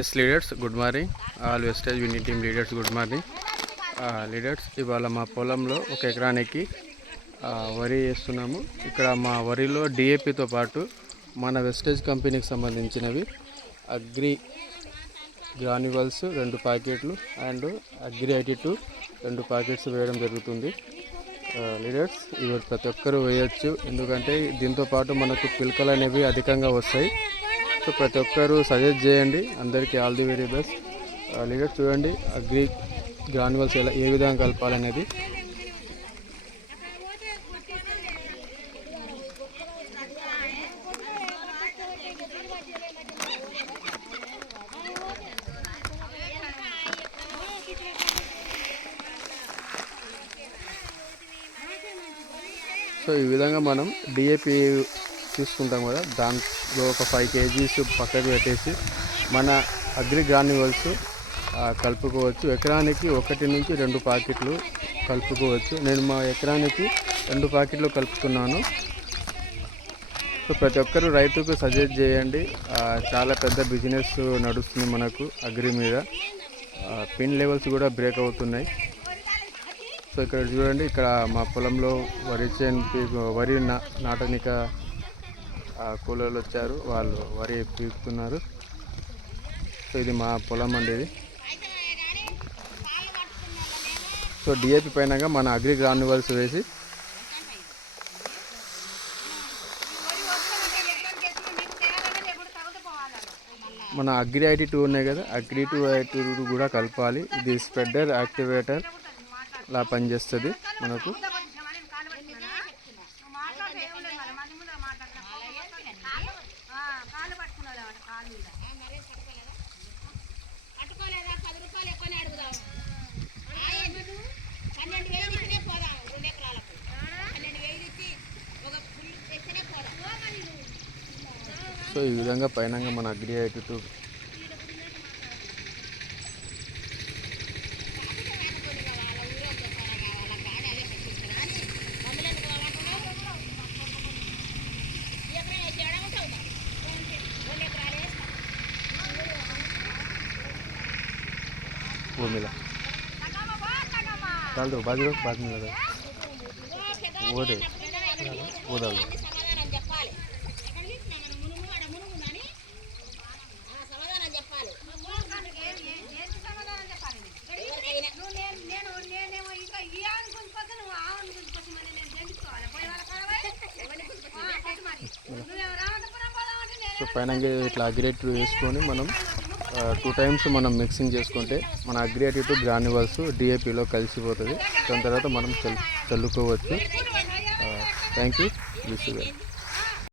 Yes leaders good morning. All Vestige winner team leaders good morning. Leaders ఇవాళ మా పొలంలో 1 ఎకరానికి వరి వేస్తున్నాము. ఇక్కడ మా వరిలో డిఏపితో పాటు మన వెస్టేజ్ కంపెనీకి సంబంధించినవి అగ్రి గ్రాన్యువల్స్ 2 ప్యాకెట్లు అండ్ అగ్రి IT2 2 ప్యాకెట్స్ వేయడం జరుగుతుంది. లీడర్స్ ఇవి ప్రతి ఒక్కరూ వేయచ్చు, ఎందుకంటే దీంతో పాటు మనకు పిలకలు అనేవి అధికంగా వస్తాయి. సో ప్రతి ఒక్కరు సజెస్ట్ చేయండి. అందరికీ all the very best. Leaders చూడండి అగ్రి గ్రాన్యువల్స్ ఏ విధంగా కలపాలనేది. సో ఈ విధంగా మనం డిఏపి తీసుకుంటాం కదా, దాంట్లో ఒక 5 kgs పక్కకు పెట్టేసి మన అగ్రి గ్రాన్యువల్స్ కలుపుకోవచ్చు. ఎకరానికి 1 నుంచి 2 ప్యాకెట్లు కలుపుకోవచ్చు. నేను మా ఎకరానికి 2 ప్యాకెట్లు కలుపుతున్నాను. సో ప్రతి ఒక్కరు రైతుకు సజెస్ట్ చేయండి. చాలా పెద్ద బిజినెస్ నడుస్తుంది మనకు అగ్రి మీద. పిన్ లెవెల్స్ కూడా బ్రేక్ అవుతున్నాయి. సో ఇక్కడ చూడండి, ఇక్కడ మా పొలంలో వరి నాటనిక కూలీలు వచ్చారు, వాళ్ళు వరి పీకుతున్నారు. సో ఇది మా పొలం అండి ఇది. సో డిఏపి పైనగా మన అగ్రి గ్రాన్యువల్స్ వేసి మన అగ్రి IT2 ఉన్నాయి కదా, అగ్రి IT2 కూడా కలపాలి. ఇది స్ప్రెడర్ యాక్టివేటర్ లా పనిచేస్తుంది మనకు. సో ఈ విధంగా పైన మన అగ్రి IT2 वो मिला डाल दो, बाद में लगा वो दे वो डाल दो. సో పైన ఇట్లా అగ్రి IT2 వేసుకొని మనం 2 times మనం మిక్సింగ్ చేసుకుంటే మన అగ్రి IT2 గ్రాన్యువల్స్ డిఏపిలో కలిసిపోతుంది. దాని తర్వాత మనం చల్లుకోవచ్చు. Thank you. Wish you well.